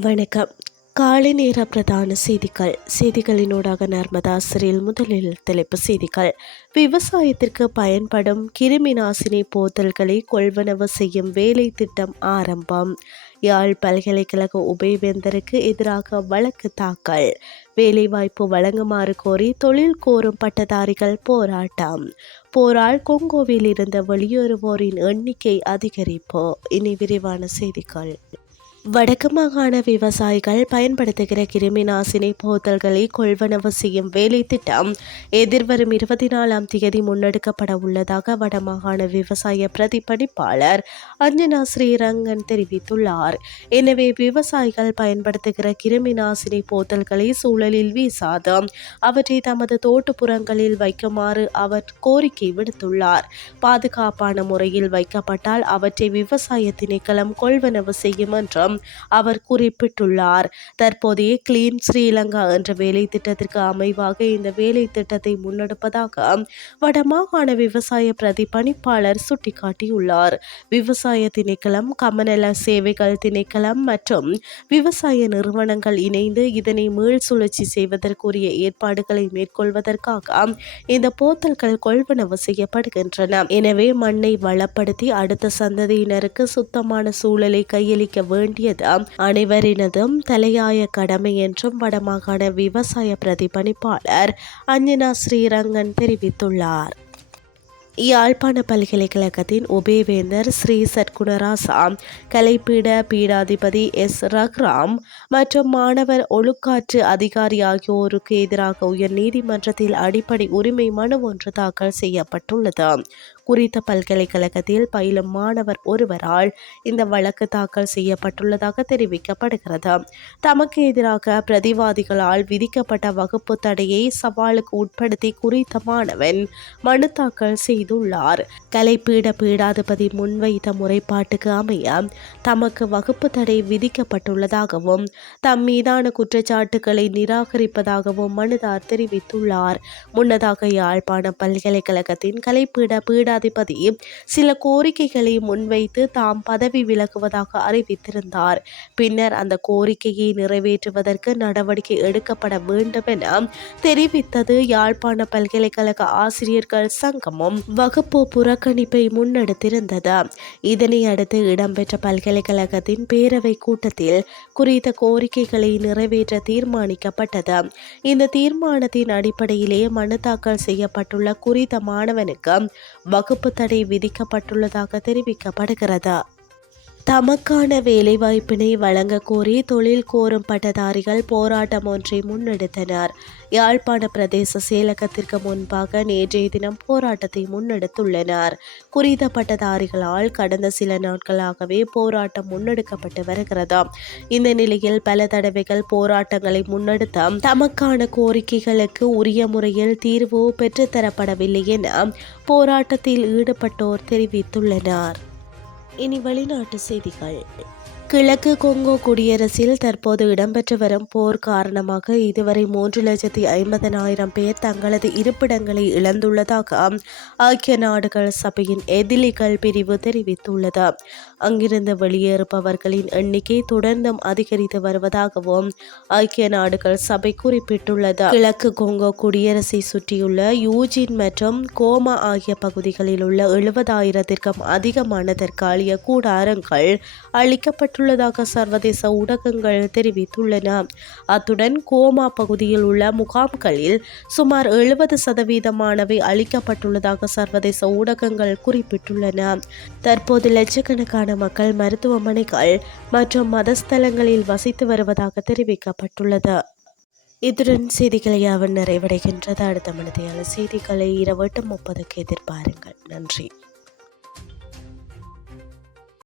வணக்கம். காலை நேர பிரதான செய்திகள். செய்திகளினூடாக நர்மதா சிறையில் முதலில் தலைப்பு செய்திகள். விவசாயத்திற்கு பயன்படும் கிருமி நாசினி போத்தல்களை கொள்வனவு செய்யும் வேலை திட்டம் ஆரம்பம். யாழ் பல்கலைக்கழக உபயவேந்தருக்கு எதிராக வழக்கு தாக்கல். வேலைவாய்ப்பு வழங்குமாறு கோரி தொழில் கோரும் பட்டதாரிகள் போராட்டம். போரால் கொங்கோவில் இருந்த வெளியேறுவோரின் எண்ணிக்கை அதிகரிப்பு. இனி விரிவான செய்திகள். வடக்கு மாகாண விவசாயிகள் பயன்படுத்துகிற கிருமி நாசினி போத்தல்களை கொள்வனவு செய்யும் வேலை திட்டம் எதிர்வரும் இருபத்தி நாலாம் தேதி முன்னெடுக்கப்பட உள்ளதாக வடமாகாண விவசாய பிரதிபலிப்பாளர் அஞ்சனா ஸ்ரீரங்கன் தெரிவித்துள்ளார். எனவே விவசாயிகள் பயன்படுத்துகிற கிருமி நாசினி போத்தல்களை சூழலில் வீசாது. அவற்றை தமது தோட்டுப்புறங்களில் வைக்குமாறு அவர் கோரிக்கை விடுத்துள்ளார். பாதுகாப்பான முறையில் வைக்கப்பட்டால் அவற்றை விவசாய திணைக்களம் கொள்வனவு செய்யும் என்றும் என்றும் அவர் குறிப்பிட்டுள்ளார். தற்போதைய கிளீன் ஸ்ரீலங்கா என்ற வேலை திட்டத்திற்கு அமைவாக இந்த வேலை திட்டத்தை முன்னெடுப்பதாக வடமாகாண விவசாய பிரதிபலிப்பாளர் சுட்டிக்காட்டியுள்ளார். விவசாய திணைக்களம் கமநல சேவைகள் திணைக்களம் மற்றும் விவசாய நிறுவனங்கள் இணைந்து இதனை மீள் சுழற்சி செய்வதற்குரிய ஏற்பாடுகளை மேற்கொள்வதற்காக இந்த போத்தல்கள் கொள்வனவு செய்யப்படுகின்றன. எனவே மண்ணை வளப்படுத்தி அடுத்த சந்ததியினருக்கு சுத்தமான சூழலை கையளிக்க வேண்டிய வேண்டியது அனைவரினதும் தலையாய கடமை என்றும் வடமாகாண விவசாய பிரதிபலிப்பாளர் அஞ்சனா ஸ்ரீரங்கன் தெரிவித்துள்ளார். யாழ்ப்பாண பல்கலைக்கழகத்தின் உபேவேந்தர் ஸ்ரீ சத்குணராசா கலைப்பீட பீடாதிபதி எஸ். ரக்ராம் மற்றும் மாணவர் ஒழுக்காற்று அதிகாரி ஆகியோருக்கு எதிராக உயர் நீதிமன்றத்தில் அடிப்படை உரிமை மனு ஒன்று தாக்கல் செய்யப்பட்டுள்ளது குறித்த பல்கலைக்கழகத்தில் பயிலும் மாணவர் ஒருவரால் இந்த வழக்கு தாக்கல் செய்யப்பட்டுள்ளதாக தெரிவிக்கப்படுகிறது. தமக்கு எதிராக பிரதிவாதிகளால் விதிக்கப்பட்ட வகுப்பு தடையை சவாலுக்கு உட்படுத்தி குறித்த மாணவன் மனு தாக்கல் செய்துள்ளார். கலைப்பீட பீடாதிபதி முன்வைத்த முறைப்பாட்டுக்கு அமைய தமக்கு வகுப்பு தடை விதிக்கப்பட்டுள்ளதாகவும் தம் மீதான குற்றச்சாட்டுகளை நிராகரிப்பதாகவும் மனுதார் தெரிவித்துள்ளார். முன்னதாக யாழ்ப்பாண பல்கலைக்கழகத்தின் கலைப்பீட பீடா ஜனாதிபதி சில கோரிக்கைகளை முன்வைத்து தாம் பதவி விலகுவதாக அறிவித்திருந்தார். பின்னர் அந்த கோரிக்கையை நிறைவேற்றுவதற்கு நடவடிக்கை எடுக்கப்பட வேண்டும் என தெரிவித்தது யாழ்ப்பாண பல்கலைக்கழக ஆசிரியர்கள் சங்கமும் வகுப்பு புறக்கணிப்பை முன்னெடுத்திருந்தது. இதனை அடுத்து இடம்பெற்ற பல்கலைக்கழகத்தின் பேரவை கூட்டத்தில் குறித்த கோரிக்கைகளை நிறைவேற்ற தீர்மானிக்கப்பட்டது. இந்த தீர்மானத்தின் அடிப்படையிலேயே மனு தாக்கல் செய்யப்பட்டுள்ள குறித்த மாணவனுக்கு வகுப்பு தடை விதிக்கப்பட்டுள்ளதாக தெரிவிக்கப்படுகிறது. தமக்கான வேலைவாய்ப்பினை வழங்க கோரி தொழில் கோரும் பட்டதாரிகள் போராட்டம் ஒன்றை முன்னெடுத்தனர். யாழ்ப்பாண பிரதேச செயலகத்திற்கு முன்பாக நேற்றைய தினம் போராட்டத்தை முன்னெடுத்துள்ளனர். குறித்த பட்டதாரிகளால் கடந்த சில நாட்களாகவே போராட்டம் முன்னெடுக்கப்பட்டு வருகிறது. இந்த நிலையில் பல தடவைகள் போராட்டங்களை முன்னெடுத்த தமக்கான கோரிக்கைகளுக்கு உரிய முறையில் தீர்வு பெற்றுத்தரப்படவில்லை என போராட்டத்தில் ஈடுபட்டோர் தெரிவித்துள்ளனர். இனி வெளிநாட்டு செய்திகள். கிழக்கு கொங்கோ குடியரசில் தற்போது இடம்பெற்று வரும் போர் காரணமாக இதுவரை மூன்று லட்சத்தி ஐம்பதனாயிரம் பேர் தங்களது இருப்பிடங்களை இழந்துள்ளதாக ஐக்கிய நாடுகள் சபையின் எதிலிகள் பிரிவு தெரிவித்துள்ளது. அங்கிருந்து வெளியேறுபவர்களின் எண்ணிக்கை தொடர்ந்தும் அதிகரித்து வருவதாகவும் ஐக்கிய நாடுகள் சபை குறிப்பிட்டுள்ளது. கிழக்கு கொங்கோ குடியரசை சுற்றியுள்ள யூஜின் மற்றும் கோமா ஆகிய பகுதிகளில் உள்ள எழுபதாயிரத்திற்கும் அதிகமான தற்காலிக கூடாரங்கள் அளிக்கப்பட்டுள்ளதாக சர்வதேச ஊடகங்கள் தெரிவித்துள்ளன. அத்துடன் கோமா பகுதியில் உள்ள முகாம்களில் சுமார் எழுபது சதவீதமானவை அளிக்கப்பட்டுள்ளதாக சர்வதேச ஊடகங்கள் குறிப்பிட்டுள்ளன. தற்போது லட்சக்கணக்கான மக்கள் மருத்துவமனைகள் மற்றும் மதஸ்தலங்களில் வசித்து வருவதாக தெரிவிக்கப்பட்டுள்ளது. இத்துடன் செய்திகளை அவன் நிறைவடைகின்றது. அடுத்த மனதையான செய்திகளை இரவு எட்டு முப்பதுக்கு எதிர்பாருங்கள். நன்றி.